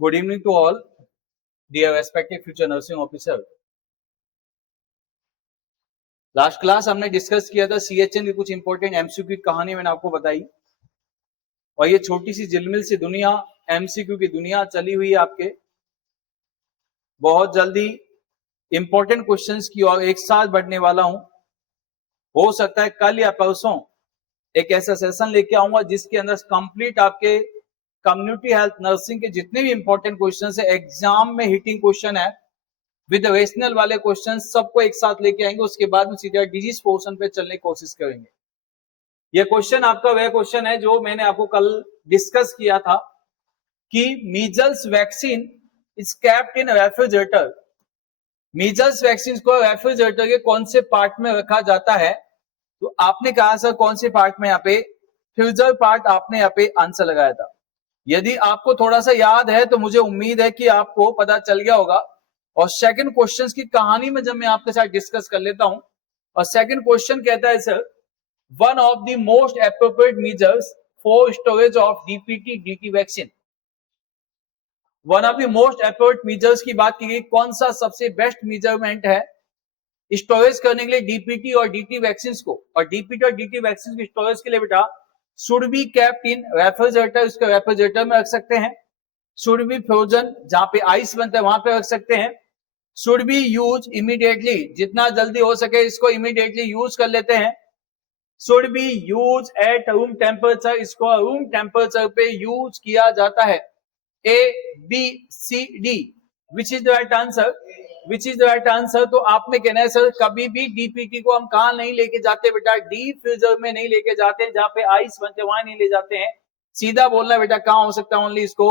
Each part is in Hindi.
Good evening to all, dear respective future nursing officer. Last class हमने डिस्कस किया था CHN की कुछ इंपॉर्टेंट MCQ की कहानी मैंने आपको बताई, और ये छोटी सी झिलमिल सी दुनिया MCQ की दुनिया चली हुई है आपके। बहुत जल्दी इंपॉर्टेंट क्वेश्चंस की और एक साथ बढ़ने वाला हूं। हो सकता है कल या परसों एक ऐसा सेशन लेके आऊंगा जिसके अंदर कंप्लीट आपके कम्युनिटी हेल्थ नर्सिंग के जितने भी इंपॉर्टेंट क्वेश्चन है, एग्जाम में हिटिंग क्वेश्चन है विद रेशनल वाले क्वेश्चन, सबको एक साथ लेके आएंगे। उसके बाद में सीधा डिजीज पोर्शन पे चलने की कोशिश करेंगे। यह क्वेश्चन आपका वह क्वेश्चन है जो मैंने आपको कल डिस्कस किया था कि measles vaccine is kept in refrigerator. Measles vaccine को रेफ्रिजरेटर के कौन से पार्ट में रखा जाता है? तो आपने कहा सर कौन से पार्ट में? यहाँ पे फ्रीजर पार्ट आपने यहाँ पे आंसर लगाया था। यदि आपको थोड़ा सा याद है तो मुझे उम्मीद है कि आपको पता चल गया होगा। और सेकंड क्वेश्चन की कहानी में जब मैं आपके साथ डिस्कस कर लेता हूं, और सेकंड क्वेश्चन कहता है sir one of the most appropriate measures for storage of DPT DT vaccine. One of the most appropriate measures की बात की गई, कौन सा सबसे बेस्ट मेजरमेंट है स्टोरेज करने के लिए डीपीटी और डीटी वैक्सीन को? और डीपीटी और डीटी वैक्सीन की स्टोरेज के लिए बेटा should be kept in refrigerator, इसको रेफ्रिजरेटर में रख सकते हैं। शुड बी फ्रोजन, जहां पे आइस बनता है वहां पे रख सकते हैं। शुड बी यूज इमीडिएटली, जितना जल्दी हो सके इसको इमीडिएटली यूज कर लेते हैं। Should be use at room temperature, इसको रूम टेम्परेचर पे यूज किया जाता है। A, B, C, D, which is the right answer? Which is the right answer? तो आपने कहना है सर कभी भी डीपीटी को हम कहां नहीं लेके जाते बेटा? डीप फ्रीजर में नहीं लेके जाते, जहां पे आइस बनते वहां नहीं ले जाते हैं। सीधा बोलना बेटा कहां हो सकता है ओनली इसको?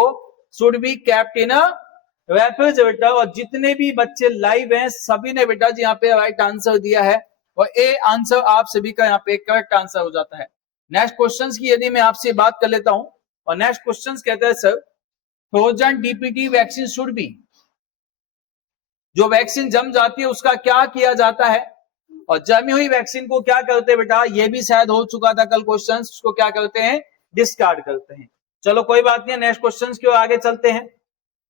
Should be kept in a refrigerator. और जितने भी बच्चे लाइव हैं सभी ने बेटा जी यहाँ पे राइट आंसर दिया है, और ए आंसर आप सभी का यहाँ पे करेक्ट आंसर हो जाता है। नेक्स्ट क्वेश्चन की यदि मैं आपसे बात कर लेता हूं, और नेक्स्ट क्वेश्चन कहता है sir frozen DPT vaccine should B, जो वैक्सीन जम जाती है उसका क्या किया जाता है? और जमी हुई वैक्सीन को क्या करते हैं बेटा? ये भी शायद हो चुका था कल क्वेश्चन, उसको क्या करते हैं? डिस्कार्ड करते हैं। चलो कोई बात नहीं, नेक्स्ट क्वेश्चन की ओर आगे चलते हैं।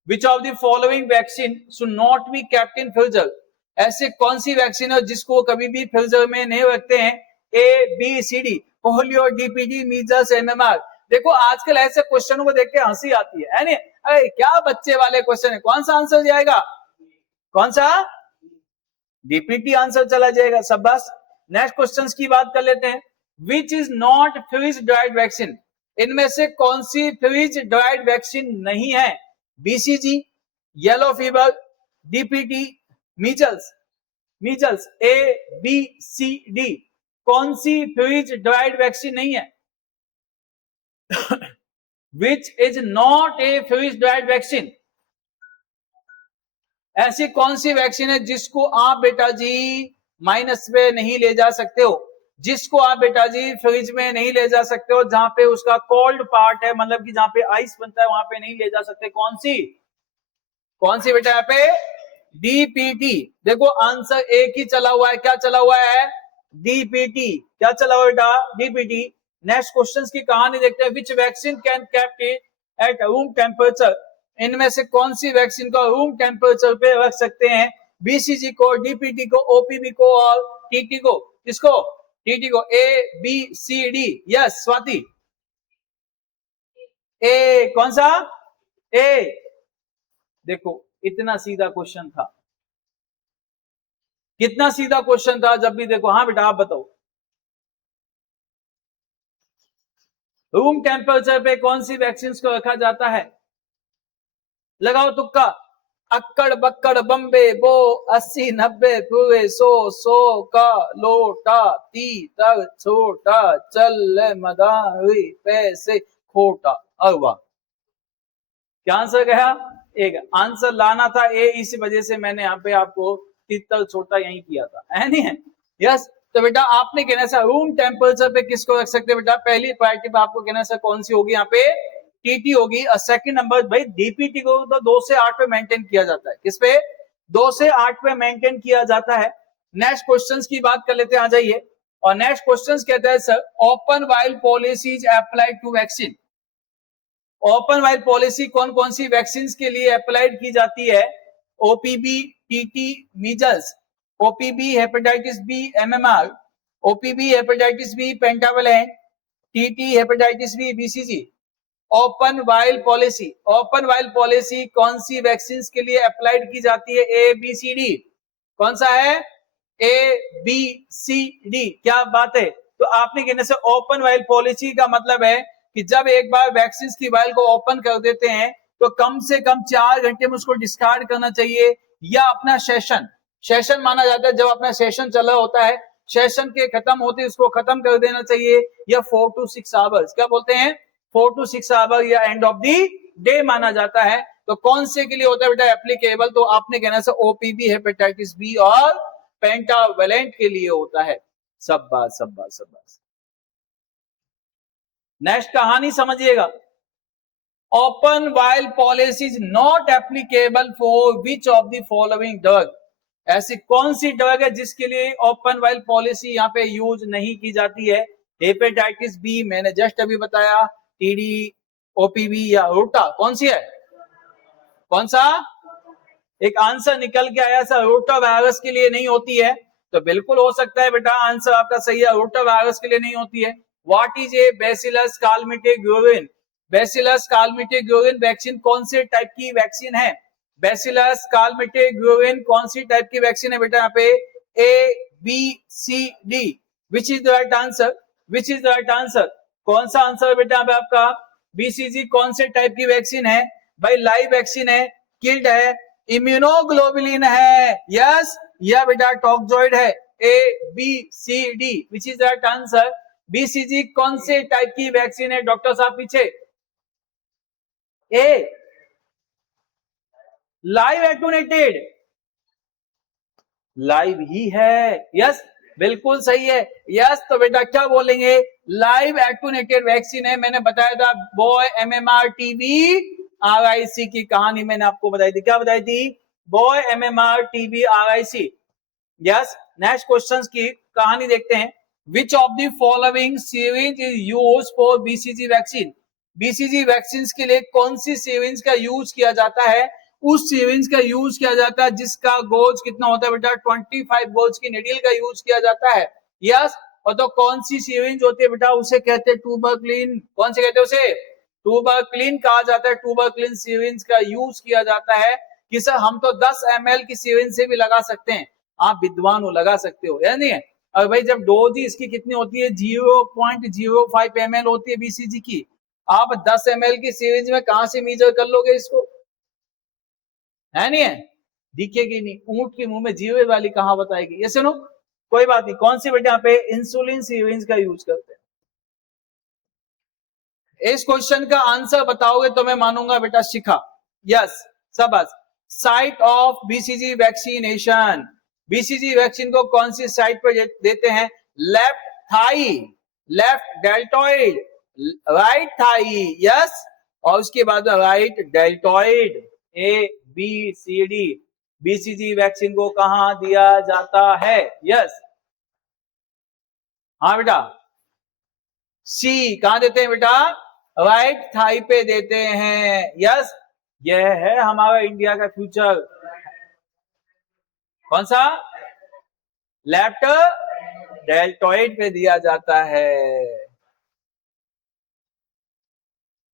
विच of the following vaccine should not be kept in freezer? ऐसे कौन सी वैक्सीन है जिसको कभी भी फ्रीजर में नहीं रखते हैं? A, B, C, D, polio, DPT, measles, MMR. देखो आजकल ऐसे क्वेश्चनों को देख के हंसी आती है नहीं? अरे क्या बच्चे वाले क्वेश्चन है, कौन सा आंसर जाएगा? कौन सा? डीपीटी आंसर चला जाएगा। सब बस नेक्स्ट क्वेश्चन की बात कर लेते हैं। Which is not freeze dried vaccine? इनमें से कौन सी फ्रीज ड्राइड वैक्सीन नहीं है? BCG, yellow fever, DPT, measles. Measles A, B, C, D, कौन सी फ्रीज ड्राइड वैक्सीन नहीं है? Which is not a freeze dried vaccine? ऐसी कौन सी वैक्सीन है जिसको आप बेटा जी माइनस में नहीं ले जा सकते हो, जिसको आप बेटा जी फ्रिज में नहीं ले जा सकते हो, जहां पे उसका कोल्ड पार्ट है, मतलब कि जहां पे आइस बनता है वहां पे नहीं ले जा सकते? कौन सी? कौन सी बेटा? यहाँ पे डीपीटी। देखो आंसर एक ही चला हुआ है, क्या चला हुआ है? डीपीटी। क्या चला हुआ बेटा? डीपीटी। नेक्स्ट क्वेश्चन की कहानी देखते हैं। विच vaccine can kept at room temperature? इनमें से कौन सी वैक्सीन को रूम टेम्परेचर पे रख सकते हैं? बीसीजी को, डीपीटी को, ओपीवी को और टीटी को। किसको? टीटी को। ए, B, C, D. Yes Swati, ए। कौन सा? ए। देखो इतना सीधा क्वेश्चन था, कितना सीधा क्वेश्चन था जब भी देखो। हाँ बेटा आप बताओ, रूम टेम्परेचर पे कौन सी वैक्सीन को रखा जाता है? लगाओ तुक्का। अक्कड़ बक्कड़ बम्बे बो, 80 90 पूरे 100 100 का लोटा, तीतर छोटा, चल मदारी पैसे खोटा। अरवा क्या आंसर गया? एक आंसर लाना था ए, इसी वजह से मैंने यहाँ पे आपको तीतर छोटा यही किया था, है नहीं है? यस। तो बेटा आपने कहना सर रूम टेम्परेचर पे किसको रख सकते हैं बेटा? पहली प्रायोरिटी पे आपको कहना सर कौन सी होगी? यहाँ पे टीटी होगी। और सेकंड नंबर भाई डीपीटी को तो 2 से 8 पे मेंटेन किया जाता है। किस पे? 2 से 8 पे मेंटेन किया जाता है। नेक्स्ट क्वेश्चंस की बात कर लेते हैं, आ जाइए। और नेक्स्ट क्वेश्चंस कहता है sir open vial policies apply to vaccine. Open vial policy कौन कौन सी वैक्सीन के लिए अप्लाइड की जाती है? OPV, TT, measles, OPV hepatitis B, MMR, OPV hepatitis B pentavalent, TT hepatitis B, BCG. Open vial policy, open vial policy कौन सी वैक्सीन के लिए अप्लाइड की जाती है? A B C D. कौन सा है? A B C D. क्या बात है। तो आपने कहने से ओपन वाइल पॉलिसी का मतलब है कि जब एक बार वैक्सीन की वाइल को ओपन कर देते हैं तो कम से कम 4 घंटे में उसको डिस्कार्ड करना चाहिए, या अपना सेशन माना जाता है। जब अपना सेशन चल रहा होता है, सेशन के खत्म होते उसको खत्म कर देना चाहिए, या 4 to 6 आवर्स, क्या बोलते हैं, 4 to 6 आवर या एंड ऑफ दी डे माना जाता है। तो कौन से के लिए होता है बेटा एप्लीकेबल? तो आपने कहना से ओपीबी हेपेटाइटिस बी और पेंटावेलेंट के लिए होता है। सब बात। नेक्स्ट कहानी समझिएगा। Open vial policy is not applicable for which of the following drug. ऐसी कौन सी ड्रग है जिसके लिए ओपन वाइल पॉलिसी यहाँ पे यूज नहीं की जाती है? हेपेटाइटिस बी मैंने जस्ट अभी बताया, टीडी, ओपीवी या रोटा। कौन सी है? कौन सा? एक आंसर निकल के आया सर, रोटा वायरस के लिए नहीं होती है। तो बिल्कुल हो सकता है बेटा आंसर आपका सही है, रोटा वायरस के लिए नहीं होती है। What is a bacillus calmette guerin? Bacillus calmette guerin vaccine कौन से टाइप की वैक्सीन है? बैसिलस कालमेटिक ग्लोविन कौन सी टाइप की वैक्सीन है बेटा? यहाँ पे A B C D. Which is the right answer? Which is the right answer? कौन सा आंसर है बेटा यहाँ पे आपका? बीसीजी कौन से टाइप की वैक्सीन है भाई? लाइव वैक्सीन है, किल्ड है, इम्यूनोग्लोबुलिन है, यस, या बेटा टॉक्सोइड है? A B C D. Which is the right answer? BCG कौन से टाइप की वैक्सीन है? डॉक्टर साहब पीछे। ए लाइव एटूनेटेड, लाइव ही है, यस, बिल्कुल सही है, यस। तो बेटा क्या बोलेंगे? लाइव एटूनेटेड वैक्सीन है। मैंने बताया था बॉय एमएमआर टीबी आरआईसी की कहानी मैंने आपको बताई थी। क्या बताई थी? Boy MMR TB RIC, yes. Next question की कहानी देखते हैं। विच of the following syringe is used for BCG vaccine? BCG vaccine के लिए कौन सी सिरिंज का यूज किया जाता है? उस सिरिंज का यूज किया जाता है जिसका गोज कितना होता है बेटा? 25 गोज की निडल का यूज किया जाता है, यस। और तो कौन सी सिरिंज होती है बेटा? उसे कहते हैं ट्यूबरक्लीन। कौन से कहते हैं उसे? ट्यूबरक्लीन कहा जाता है। ट्यूबरक्लीन सिरिंज का यूज किया जाता है कि सर हम तो 10 ml की सिरिंज से भी लगा सकते हैं। आप विद्वान हो, लगा सकते हो, या नहीं है? और भाई जब डोज ही इसकी कितनी होती है? 0.05 ml होती है बीसीजी की। आप 10 ml की सिरिंज में कहां से मेजर कर लोगे इसको? है नहीं है? दिखेगी नहीं। ऊंट के मुंह में जीवे वाली कहावत आएगी। ये सुनो, कोई बात नहीं। कौन सी बेटा यहाँ पे इंसुलिन सिरिंज का यूज करते हैं? इस क्वेश्चन का आंसर बताओगे तो मैं मानूंगा बेटा शिखा, यस, सबस। Site of BCG vaccination, BCG vaccine को कौन सी साइट पर देते हैं? Left thigh, left deltoid, right thigh, yes, और उसके बाद right deltoid. A B C D. BCG vaccine को कहां दिया जाता है? यस, हाँ बेटा, सी कहां देते हैं बेटा? राइट थाई पे देते हैं, यस। यह है हमारा इंडिया का फ्यूचर। कौन सा? लेफ्ट डेल्टोइड पे दिया जाता है।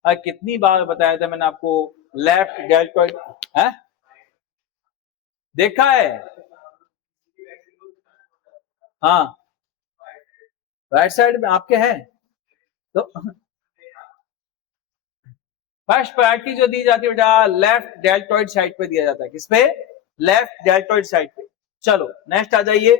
कितनी बार बताया था मैंने आपको लेफ्ट डेल्टोइड है? देखा है? हाँ, राइट साइड में आपके है। तो फर्स्ट प्रायोरिटी जो दी जाती है बेटा लेफ्ट डेल्टोइड साइड पे दिया जाता है। किस पे? लेफ्ट डेल्टोइड साइड पे। चलो नेक्स्ट आ जाइए।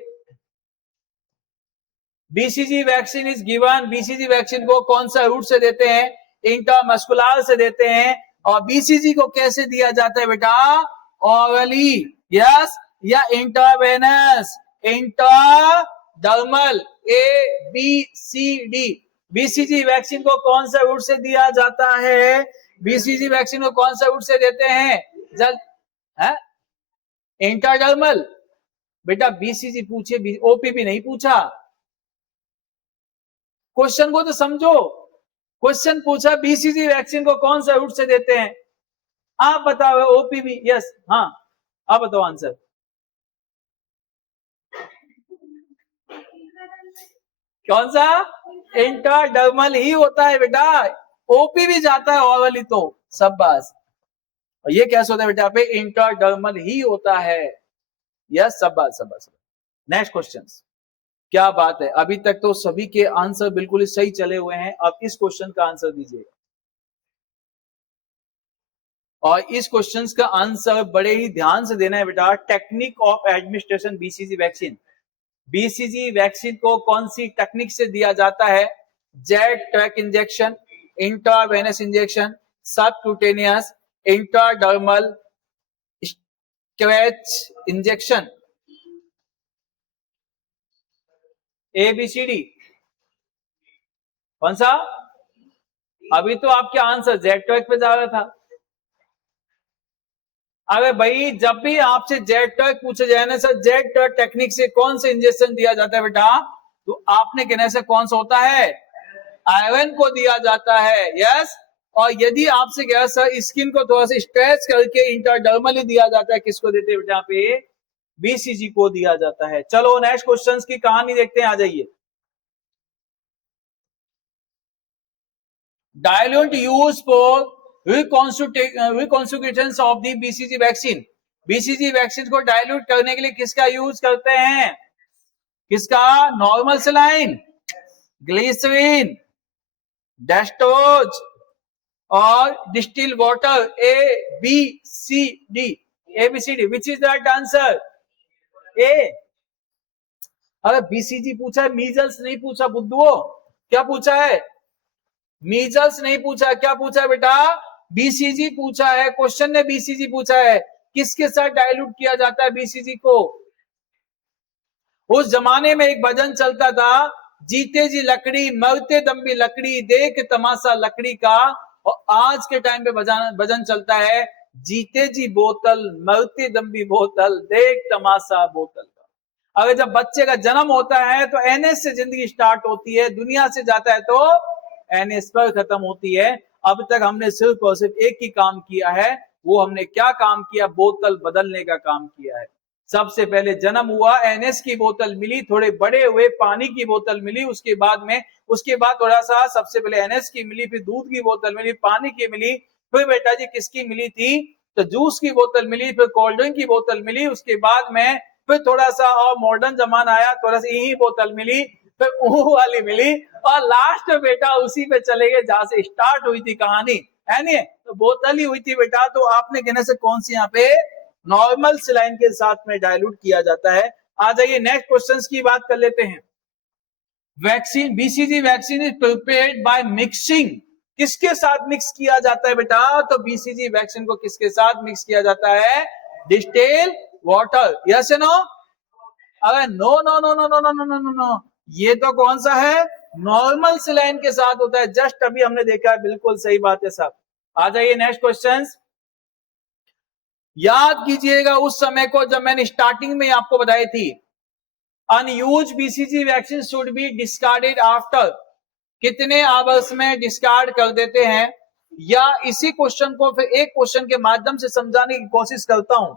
BCG vaccine is given, BCG vaccine को कौन सा रूट से देते हैं? इंट्रामस्कुलर से देते हैं। और बीसीजी को कैसे दिया जाता है बेटा? ऑरली, यस, या intravenous, intradermal. A B C D. BCG vaccine को कौन सा रूट से दिया जाता है? बीसीजी वैक्सीन को कौन सा रूट से देते हैं? जल्द है? इंट्राडर्मल। बेटा बीसीजी पूछे, ओपीपी नहीं पूछा। क्वेश्चन को तो समझो। क्वेश्चन पूछा बीसीजी वैक्सीन को कौन सा रूट से देते हैं, आप बताओ। ओपीवी, यस, हाँ, आप बताओ आंसर। कौन सा? इंट्राडर्मल ही होता है बेटा, ओपीवी जाता है ओरली तो सब बात। और ये कैसे होता है बेटा पे, इंट्राडर्मल ही होता है। यस, सब बात। Next question. क्या बात है, अभी तक तो सभी के आंसर बिल्कुल ही सही चले हुए हैं। अब इस क्वेश्चन का आंसर दीजिएगा, और इस क्वेश्चन का आंसर बड़े ही ध्यान से देना है बेटा। Technique of administration BCG vaccine, BCG vaccine को कौन सी टेक्निक से दिया जाता है? Jet track injection, intravenous injection, subcutaneous, intradermal, scratch injection, ABCD, कौन सा? अभी तो आपके आंसर जेट ट्रैक पे जा रहा था। अरे भाई, जब भी आपसे जेट ट्रैक पूछे जाए ना सर, जेट ट्रैक टेक्निक से कौन सा इंजेक्शन दिया जाता है बेटा, तो आपने कहने से कौन सा होता है? आयरन को दिया जाता है। यस, और यदि आपसे कहा सर स्किन को थोड़ा सा स्ट्रेच करके इंटरडर्मली दिया जाता है, किसको देते हैं बेटा पे? बीसीजी को दिया जाता है। चलो नेक्स्ट क्वेश्चंस की कहानी देखते हैं, आ जाइए। Dilute use for reconjugation of the BCG vaccine, BCG vaccine को डायल्यूट करने के लिए किसका यूज करते हैं? किसका? नॉर्मल सलाइन, ग्लिसरीन, डेस्टोज और distil water. ABCD, ABCD, which is that answer? A. अरे बीसीजी पूछा है, मीजल्स नहीं पूछा बुद्धुओं। क्या पूछा है? मीजल्स नहीं पूछा, क्या पूछा है बेटा? बीसीजी पूछा है। क्वेश्चन ने बीसीजी पूछा है। किसके साथ डाइल्यूट किया जाता है बीसीजी को? उस जमाने में एक भजन चलता था, जीते जी लकड़ी मरते दम भी लकड़ी, देख तमाशा लकड़ी का। और आज के टाइम पे भजन चलता है, जीते जी बोतल मरते दम भी बोतल, देख तमाशा बोतल का। अगर जब बच्चे का जन्म होता है तो एनएस से जिंदगी स्टार्ट होती है, दुनिया से जाता है तो एनएस पर खत्म होती है। अब तक हमने सिर्फ और सिर्फ एक ही काम किया है, वो हमने क्या काम किया? बोतल बदलने का काम किया है। सबसे पहले जन्म हुआ, एनएस की बोतल मिली, थोड़े बड़े हुए पानी की बोतल मिली, उसके बाद थोड़ा सा, सबसे पहले एनएस की मिली, फिर दूध की बोतल मिली, पानी की मिली, फिर बेटा जी किसकी मिली थी? तो जूस की बोतल मिली, फिर कोल्ड ड्रिंक की बोतल मिली, उसके बाद में फिर थोड़ा सा और मॉडर्न जमाना आया, थोड़ा सा यही बोतल मिली, फिर ऊह वाली मिली, और लास्ट में बेटा उसी पे चले गए जहां से स्टार्ट हुई थी कहानी, है नहीं? तो बोतल ही हुई थी बेटा। तो आपने कहने से कौन सी यहाँ पे नॉर्मल सलाइन के साथ में डाइल्यूट किया जाता है। आ जाइए नेक्स्ट क्वेश्चंस की बात कर लेते हैं। Vaccine, BCG vaccine is prepared by mixing, किसके साथ मिक्स किया जाता है बेटा? तो बीसीजी वैक्सीन को किसके साथ मिक्स किया जाता है? Distil water. यस या नो? अरे no no no no no no no no no no, ये तो कौन सा है? नॉर्मल सलाइन के साथ होता है। जस्ट अभी हमने देखा है, बिल्कुल सही बात है सब। आ जाइए नेक्स्ट क्वेश्चन। याद कीजिएगा उस समय को जब मैंने स्टार्टिंग में आपको बताई थी, unused BCG vaccine should be discarded after कितने आवर्स में डिस्कार्ड कर देते हैं? या इसी क्वेश्चन को फिर एक क्वेश्चन के माध्यम से समझाने की कोशिश करता हूं,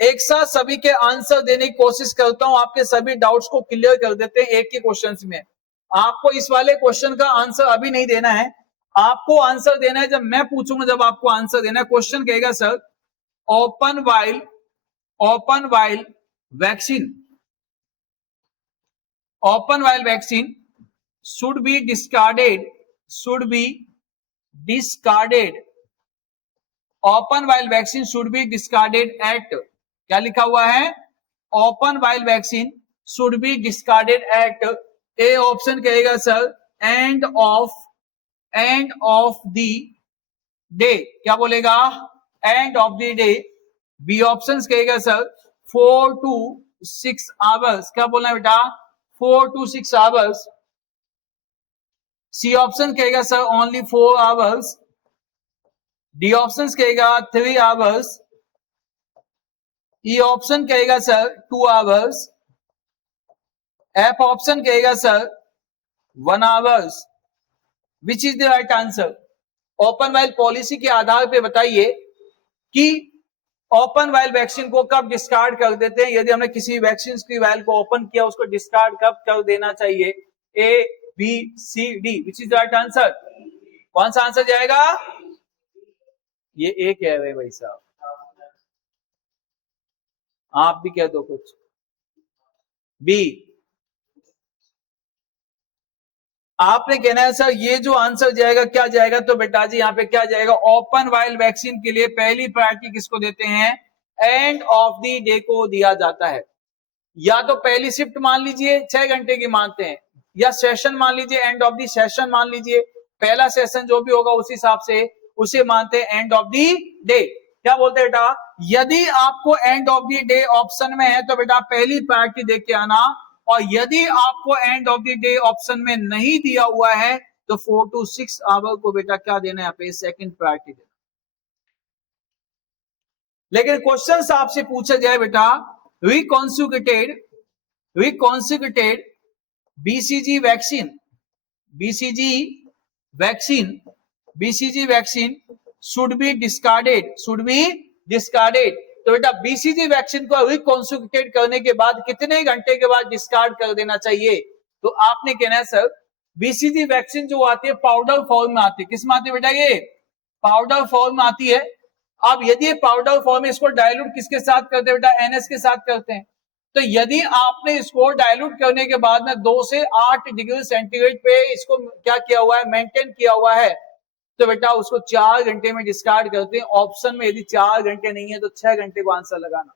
एक साथ सभी के आंसर देने की कोशिश करता हूं, आपके सभी डाउट्स को क्लियर कर देते हैं एक ही क्वेश्चन में। आपको इस वाले क्वेश्चन का आंसर अभी नहीं देना है, आपको आंसर देना है जब मैं पूछूंगा, जब आपको आंसर देना है। क्वेश्चन कहेगा sir, open while vaccine should be discarded, open while vaccine should be discarded at, क्या लिखा हुआ है? open while vaccine should be discarded at, A option कहेगा sir end of the day, क्या बोलेगा? end of the day। B option कहेगा सर 4 to 6 आवर्स, क्या बोलना है बेटा? 4 to 6 आवर्स। सी ऑप्शन कहेगा sir only 4 hours. D option कहेगा 3 आवर्स। ई ऑप्शन कहेगा सर 2 आवर्स। एफ ऑप्शन कहेगा sir 1 hours. Which is the right answer? Open vial policy के आधार पे बताइए कि ओपन वाइल वैक्सीन को कब डिस्कार्ड कर देते हैं। यदि हमने किसी वैक्सीन की वाइल को ओपन किया, उसको डिस्कार्ड कब कर देना चाहिए? A, B, C, D, which is the right answer? कौन सा आंसर जाएगा? ये ए कह रहे भाई साहब, आप भी कह दो कुछ। बी आपने कहना है सर ये जो आंसर जाएगा क्या जाएगा? तो बेटा जी यहाँ पे क्या जाएगा? ओपन वाइल वैक्सीन के लिए पहली प्रायोरिटी किसको देते हैं? एंड ऑफ द डे को दिया जाता है। या तो पहली शिफ्ट मान लीजिए 6 घंटे की मानते हैं, या सेशन मान लीजिए, एंड ऑफ द सेशन मान लीजिए, पहला सेशन जो भी होगा उस हिसाब से उसे मानते हैं एंड ऑफ द डे। क्या बोलते हैं बेटा? यदि आपको end of the day option में है तो बेटा पहली प्रायोरिटी दे के आना, और यदि आपको end of the day option में नहीं दिया हुआ है तो 4 to 6 आवर को बेटा क्या देना है? यहाँ पे सेकंड प्रायोरिटी देना। लेकिन क्वेश्चन आपसे पूछा जाए बेटा रिकॉन्जुगेटेड BCG vaccine, BCG vaccine should be discarded, तो बेटा BCG वैक्सीन को रिकॉन्जुगेटेड करने के बाद कितने घंटे के बाद डिस्कार्ड कर देना चाहिए? तो आपने कहना है सर BCG वैक्सीन जो आती है पाउडर फॉर्म में आती है। किस में आती है बेटा? ये पाउडर फॉर्म में आती है। अब यदि पाउडर फॉर्म में इसको डाइल्यूट किसके साथ करते हैं बेटा? NS के साथ करते हैं। तो यदि आपने इसको डाइल्यूट करने के बाद में 2 से 8 डिग्री सेंटीग्रेड पे इसको क्या किया हुआ है? मेंटेन किया हुआ है, तो बेटा उसको 4 घंटे में डिस्कार्ड करते हैं। ऑप्शन में यदि 4 घंटे नहीं है तो 6 घंटे को आंसर लगाना,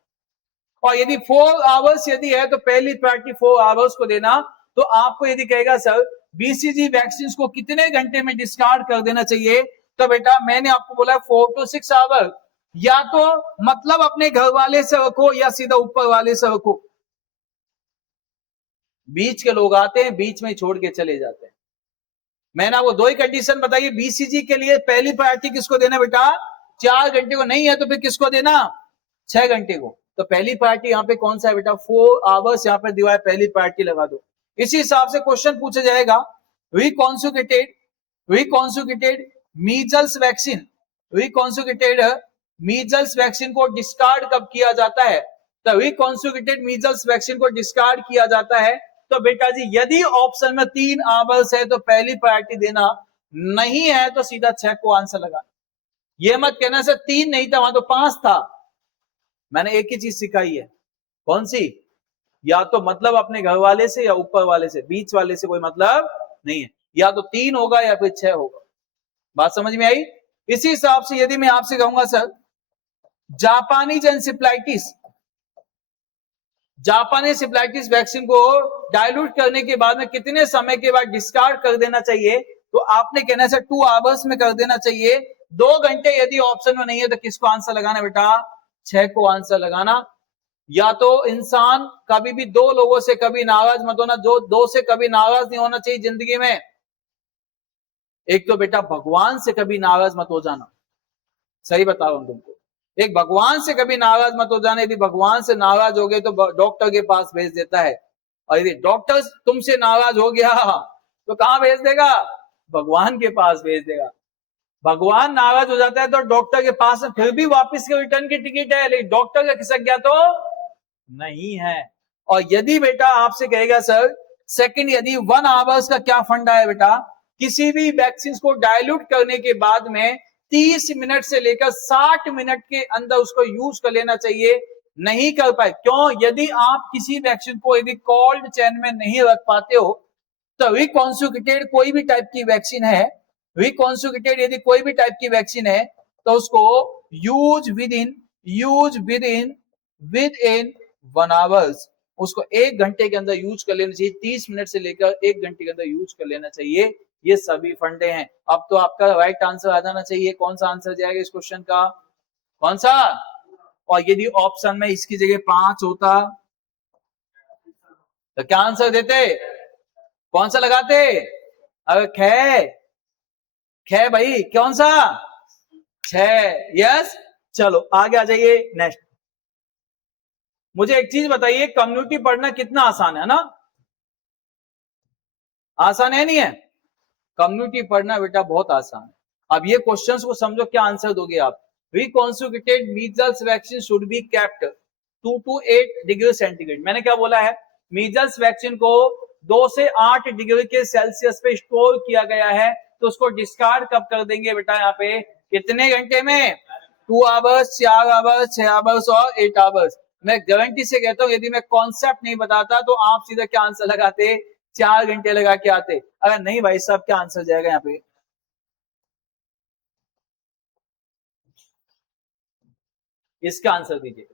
और यदि 4 आवर्स यदि है तो पहली प्रायोरिटी 4 आवर्स को देना। तो आपको यदि कहेगा सर BCG वैक्सीन को कितने घंटे में डिस्कार्ड कर देना चाहिए, तो बेटा मैंने आपको बोला 4 to 6 आवर। या तो मतलब अपने घर वाले से रखो या सीधा ऊपर वाले से रखो। बीच के लोग आते हैं, बीच में छोड़ के चले जाते हैं। मैंने आपको 2 ही कंडीशन बताई। BCG के लिए पहली प्रायोरिटी किसको देना बेटा? 4 घंटे को। नहीं है तो फिर किसको देना? 6 घंटे को। तो पहली प्रायोरिटी यहाँ पे कौन सा है बेटा? 4 आवर्स यहाँ पे दिया है, पहली प्रायोरिटी लगा दो। इसी हिसाब से क्वेश्चन पूछा जाएगा रिकॉन्जुगेटेड मीजल्स वैक्सीन को डिस्कार्ड कब किया जाता है? तो रिकॉन्जुगेटेड मीजल्स वैक्सीन को डिस्कार्ड किया जाता है तो बेटा जी यदि ऑप्शन में 3 आवर्स है तो पहली प्रायोरिटी देना, नहीं है तो सीधा 6 को आंसर लगा। ये मत कहना सर 3 नहीं था, वहां तो 5 था। मैंने एक ही चीज सिखाई है, कौन सी? या तो मतलब अपने घर वाले से या ऊपर वाले से, बीच वाले से कोई मतलब नहीं है। या तो 3 होगा या फिर 6 होगा। बात समझ में आई? इसी हिसाब से यदि मैं आपसे कहूंगा सर जापानीज एनसेफेलाइटिस वैक्सीन को डाइल्यूट करने के बाद में कितने समय के बाद डिस्कार्ड कर देना चाहिए, तो आपने कहना है सर 2 आवर्स में कर देना चाहिए। 2 घंटे यदि ऑप्शन में नहीं है तो किसको आंसर लगाना बेटा? 6 को आंसर लगाना। या तो इंसान कभी भी 2 लोगों से कभी नाराज मत होना, जो 2 से कभी नाराज नहीं होना चाहिए जिंदगी में। एक तो बेटा भगवान से कभी नाराज मत हो जाना, सही बता रहा हूं तुमको। एक भगवान से कभी नाराज मत हो जाना। यदि भगवान से नाराज हो गए तो डॉक्टर के पास भेज देता है, और यदि डॉक्टर तुमसे नाराज हो गया तो कहां भेज देगा? भगवान के पास भेज देगा। भगवान नाराज हो जाता है तो डॉक्टर के पास फिर भी वापस के रिटर्न की टिकट है, लेकिन डॉक्टर का खिसक गया तो नहीं है। और यदि बेटा आपसे कहेगा सर सेकंड यदि 1 आवर्स का क्या फंडा है बेटा? किसी भी वैक्सीन को डाइल्यूट करने के बाद में 30 मिनट से लेकर 60 मिनट के अंदर उसको यूज कर लेना चाहिए। नहीं कर पाए क्यों? यदि आप किसी वैक्सीन को यदि कोल्ड चेन में नहीं रख पाते हो तो रिकॉन्जुगेटेड कोई भी टाइप की वैक्सीन है, रिकॉन्जुगेटेड यदि कोई भी टाइप की वैक्सीन है तो उसको यूज विद इन 1 आवर्स, उसको 1 घंटे के अंदर यूज कर लेना चाहिए। 30 मिनट से लेकर 1 घंटे के अंदर यूज कर लेना चाहिए। ये सभी फंडे हैं। अब तो आपका राइट आंसर आ जाना चाहिए। कौन सा आंसर जाएगा इस क्वेश्चन का? कौन सा? और यदि ऑप्शन में इसकी जगह 5 होता तो क्या आंसर देते? कौन सा लगाते? अरे खे भाई, कौन सा? 6। यस। चलो आगे आ जाइए। नेक्स्ट मुझे एक चीज बताइए, कम्युनिटी पढ़ना कितना आसान है ना? आसान है नहीं है? कम्युनिटी पढ़ना बेटा बहुत आसान है। अब ये क्वेश्चंस को समझो, क्या आंसर दोगे आप। Reconjugated measles vaccine should be kept 2 to 8 degree centigrade. मैंने क्या बोला है, मीजल्स वैक्सीन को 2 से 8 डिग्री के सेल्सियस पे स्टोर किया गया है, तो उसको डिस्कार्ड कब कर देंगे बेटा, यहाँ पे कितने घंटे में, 2 आवर्स, 4 आवर्स, 6 आवर्स और 8 आवर्स। मैं गारंटी से कहता हूं यदि मैं कॉन्सेप्ट नहीं बताता तो आप सीधा क्या आंसर लगाते, 4 घंटे लगा के आते। अगर नहीं भाई साहब, क्या आंसर जाएगा यहाँ पे, इसका आंसर दीजिए।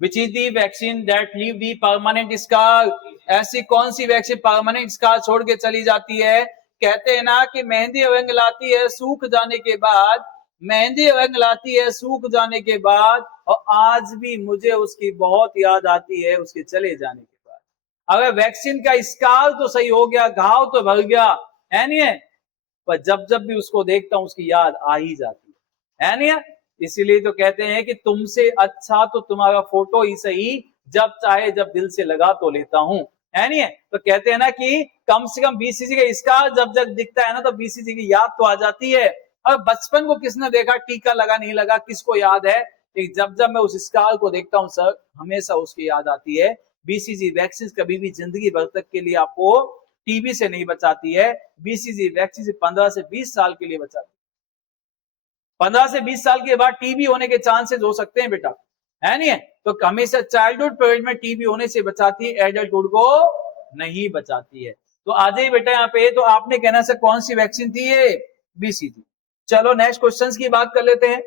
Which is the vaccine that leave the permanent scar, ऐसी कौन सी वैक्सीन परमानेंट स्कार छोड़ के चली जाती है। कहते हैं ना कि मेहंदी रंग लाती है सूख जाने के बाद, मेहंदी रंग लाती है सूख जाने के बाद, और आज भी मुझे उसकी बहुत याद आती है उसके चले जाने के बाद। अगर वैक्सीन का स्कार तो सही हो गया, घाव तो भर गया, है नहीं है, पर जब जब भी उसको देखता हूं उसकी याद आ ही जाती है नहीं है। इसीलिए तो कहते हैं कि तुमसे अच्छा तो तुम्हारा फोटो ही सही, जब चाहे जब दिल से लगा तो लेता हूं, है नहीं है। तो कहते हैं ना कि कम से कम बीसीजी का स्कार जब जब दिखता है ना तो बीसीजी की याद तो आ जाती है। और बचपन को किसने देखा, टीका लगा नहीं लगा, किसको याद है, लेकिन जब जब मैं उस स्कार को देखता हूं सर, हमेशा उसकी याद आती है। बीसीजी वैक्सीन कभी भी जिंदगी भर तक के लिए आपको टीबी से नहीं बचाती है, बीसीजी वैक्सीन 15 से 20 साल के लिए बचाती है। 15 से 20 साल के बाद टीबी होने के चांसेस हो सकते हैं बेटा, है नहीं है। तो हमेशा चाइल्डहुड पीरियड में टीबी होने से बचाती है, एडल्टहुड को नहीं बचाती है। तो आ जाइए बेटा यहाँ पे, तो आपने कहना से कौन सी वैक्सीन थी ये, बीसीजी। चलो नेक्स्ट क्वेश्चंस की बात कर लेते हैं।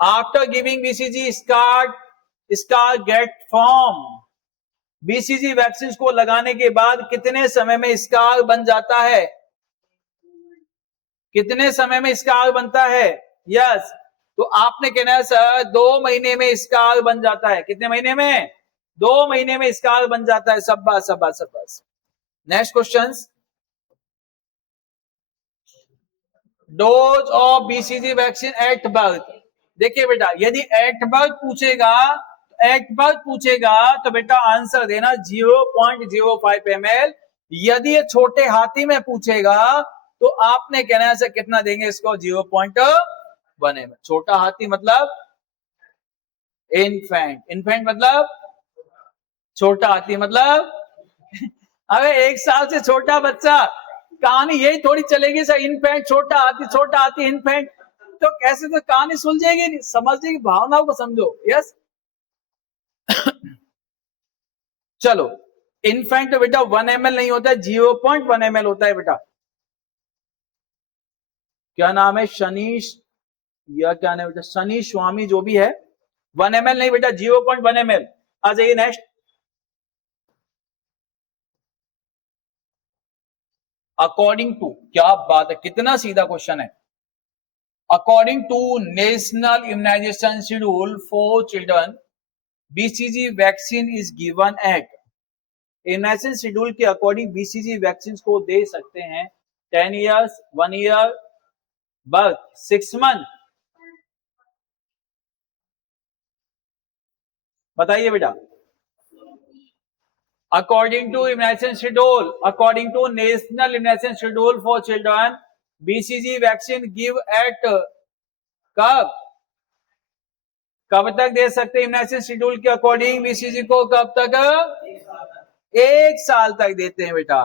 After giving BCG scar get form, BCG vaccine को लगाने के बाद कितने समय में स्कार बन जाता है, कितने समय में स्कार बनता है, यस। तो आपने कहना है सर 2 महीने में स्कार बन जाता है, कितने महीने में, 2 महीने में स्कार बन जाता है। शाबाश शाबाश शाबाश। Next question, dose of BCG vaccine at birth. देखिए बेटा, यदि एट बर्थ पूछेगा तो बेटा आंसर देना 0.05 ml। यदि ये छोटे हाथी में पूछेगा तो आपने कहना है कितना देंगे इसको, 0.1 ml। छोटा हाथी मतलब इन्फेंट, इन्फेंट मतलब छोटा हाथी मतलब अगर 1 साल से छोटा बच्चा, कहानी यही थोड़ी चलेगी सर, इन्फेंट छोटा हाथी इन्फेंट, तो कैसे, तो कहानी सुलझेगी नहीं। समझने की भावनाओं को समझो, यस। चलो, इन्फेंट तो बेटा 1 ml नहीं होता है, 0.1 ml होता है बेटा। क्या नाम है, शनीश या क्या नाम है बेटा, शनि स्वामी जो भी है, 1 ml नहीं बेटा, 0.1 ml। आ जाइए नेक्स्ट। अकॉर्डिंग टू, क्या बात है, कितना सीधा क्वेश्चन है। According to national immunisation schedule for children, BCG vaccine is given at, immunisation schedule के अकॉर्डिंग बीसीजी वैक्सीन को दे सकते हैं 10 ईयर्स, 1 ईयर, बर्थ, 6 मंथ। बताइए बेटा, according to immunisation schedule, according to national immunisation schedule for children, BCG vaccine give at कब, कब तक दे सकते हैं इम्यूनाइजेशन शेड्यूल के अकॉर्डिंग बीसीजी को, कब तक, 1 साल तक देते हैं बेटा।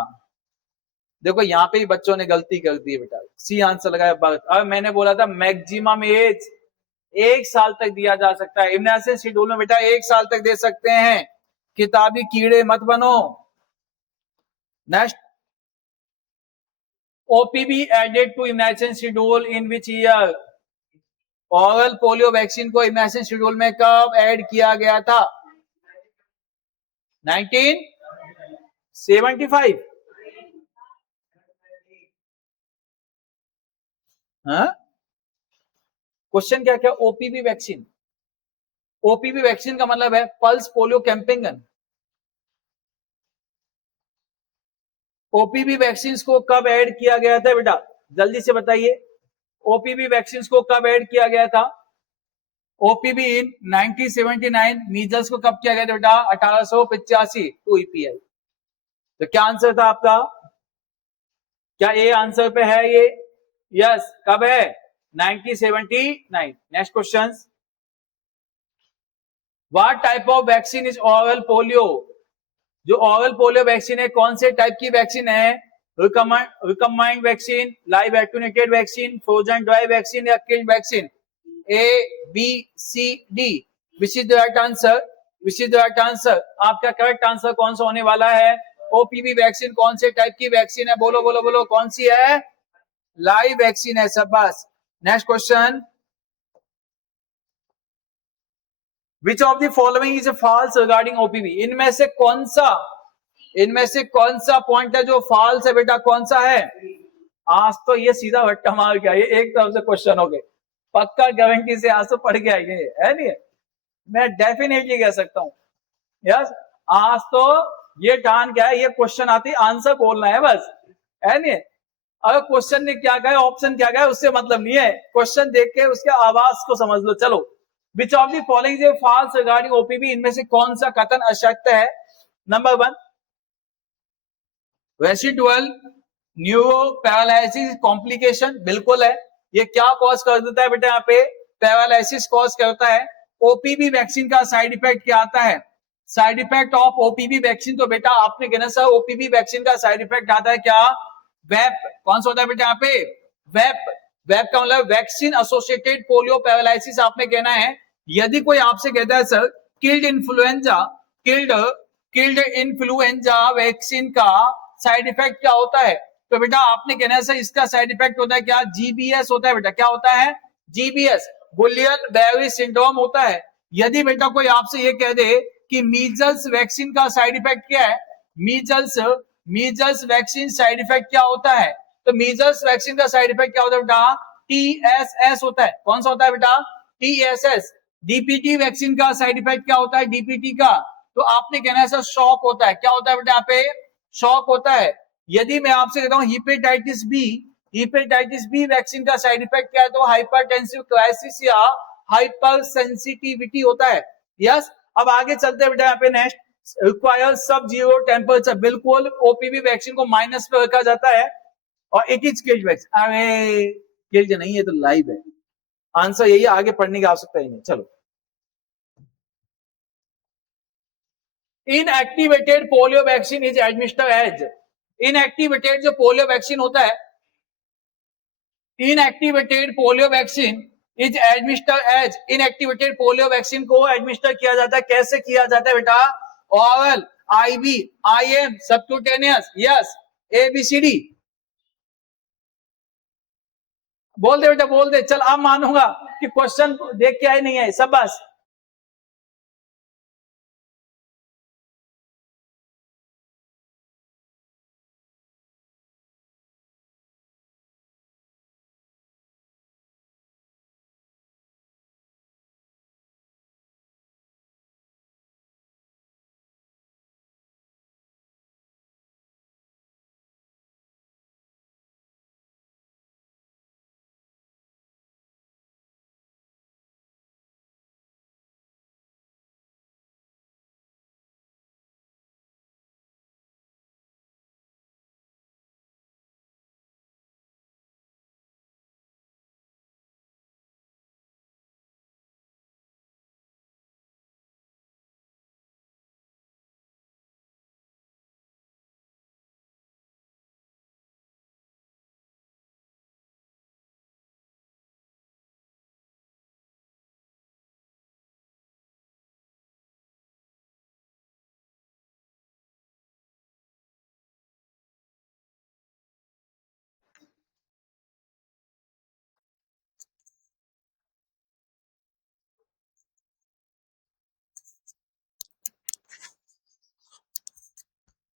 देखो यहाँ पे ही बच्चों ने गलती कर दी है बेटा, सी आंसर लगाया बर्थ। अब मैंने बोला था मैक्सिमम एज 1 साल तक दिया जा सकता है इम्यूनाइजेशन शेड्यूल में बेटा, 1 साल तक दे सकते हैं, किताबी कीड़े मत बनो। Next, OPV added to immunisation schedule in which year, oral polio vaccine को इम्यूनाइजेशन शेड्यूल में कब ऐड किया गया था, 1975। क्वेश्चन क्या क्या, ओपीवी वैक्सीन, ओपीवी वैक्सीन का मतलब है पल्स पोलियो कैंपेगन। ओपीवी वैक्सीन को कब ऐड किया गया था बेटा, जल्दी से बताइए, ओपीवी वैक्सीन को कब ऐड किया गया था, ओपीवी इन 1979। मीजल्स को कब किया गया था बेटा, 1885 टू ईपीआई। तो क्या आंसर था आपका? क्या ए आंसर पे है ये? यस। कब है? 1979। Next question, what type of vaccine is oral polio? जो ऑरल पोलियो वैक्सीन है कौन से टाइप की वैक्सीन है? Recombined vaccine, live attenuated vaccine, frozen dry vaccine या killed vaccine? A B C D, which is the right answer? Which is the right answer? आपका करेक्ट आंसर कौन सा होने वाला है? ओपीवी वैक्सीन कौन से टाइप की वैक्सीन है? बोलो बोलो बोलो, कौन सी है? लाइव वैक्सीन है, शाबाश। Next question, which of the following is false regarding OPV? इनमें से कौन सा पॉइंट है जो फॉल्स है बेटा? कौन सा है? आज तो ये सीधा भट्टा मार गया, ये एक तरफ से क्वेश्चन हो गए, पक्का गारंटी से आज तो पढ़ गया ये, है नहीं? मैं डेफिनेटली कह सकता हूं यस, आज तो ये टान क्या है, ये क्वेश्चन आती आंसर बोलना है बस, है नहीं? अगर क्वेश्चन ने क्या कहा, ऑप्शन क्या कहा, उससे मतलब नहीं है, क्वेश्चन देख के उसके आवाज को समझ लो। चलो, which of the following is false regarding OPV? इनमें से कौन सा कथन असत्य है? नंबर 1, रेसिडुअल न्यूरोपैरालिसिस कॉम्प्लिकेशन, बिल्कुल है। ये क्या कॉज कर देता है बेटा? यहाँ पे पैरालिसिस कॉज करता है। ओपीवी वैक्सीन का साइड इफेक्ट क्या आता है? Side effect of OPV vaccine, तो बेटा आपने कहना सर ओपीवी वैक्सीन का साइड इफेक्ट आता है क्या? वेप। कौन सा होता है बेटा यहाँ पे? वेप। वेप का मतलब वैक्सीन एसोसिएटेड पोलियो पैरालिसिस आपने कहना है। यदि कोई आपसे कहता है सर किल्ड इन्फ्लुएंजा वैक्सीन का साइड इफेक्ट क्या होता है, तो बेटा आपने कहना है सर इसका साइड इफेक्ट होता है क्या? जीबीएस होता है बेटा। क्या होता है? जीबीएस, गुलियन बेरी सिंड्रोम होता है। यदि बेटा कोई आपसे ये कह दे कि मीजल्स वैक्सीन का साइड इफेक्ट क्या है, मीजल्स वैक्सीन साइड इफेक्ट क्या होता है, तो मीजल्स वैक्सीन का साइड इफेक्ट क्या होता है बेटा? टीएसएस होता है। कौन सा होता है बेटा? टीएसएस। डीपीटी वैक्सीन का साइड इफेक्ट क्या होता है? डीपीटी का, तो आपने कहना है सर शॉक होता है। क्या होता है बेटा यहाँ पे? शॉक होता है। यदि मैं आपसे कहता हूं हेपेटाइटिस बी वैक्सीन का साइड इफेक्ट क्या है, तो हाइपरटेंसिव क्राइसिस या हाइपर सेंसिटिविटी होता है। यस। अब आगे चलते हैं बेटा यहाँ पे, नेक्स्ट, रिक्वायर सब जीरो टेम्परेचर, बिल्कुल ओपीवी वैक्सीन को माइनस पे रखा जाता है। और एक ही किल्ड वैक्सीन, अरे किल्ड नहीं है तो लाइव है। आंसर यही है, आगे पढ़ने की आवश्यकता ही नहीं। चलो, inactivated polio vaccine is administered as, inactivated जो पोलियो वैक्सीन होता है, inactivated polio vaccine is administered as, inactivated polio vaccine को एडमिनिस्टर किया जाता है। कैसे किया जाता है बेटा? Oral, IV, IM, subcutaneous, yes, A B C D. बोल दे बेटा, बोल दे, चल अब मानूंगा कि क्वेश्चन देख के आए नहीं है सब, बस।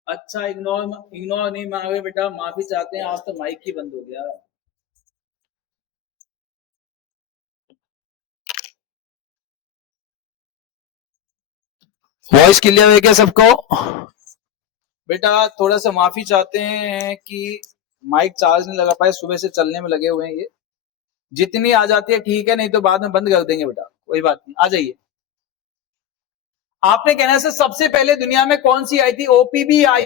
अच्छा, इग्नोर नहीं मांगे बेटा, माफी चाहते हैं। आज तो माइक ही बंद हो गया। वॉइस क्लियर है क्या सबको? बेटा थोड़ा सा माफी चाहते हैं कि माइक चार्ज नहीं लगा पाए, सुबह से चलने में लगे हुए हैं। ये जितनी आ जाती है ठीक है, नहीं तो बाद में बंद कर देंगे बेटा, कोई बात नहीं, आ जाइए। आपने कहना है सबसे पहले दुनिया में कौन सी आई थी? ओपीवी आई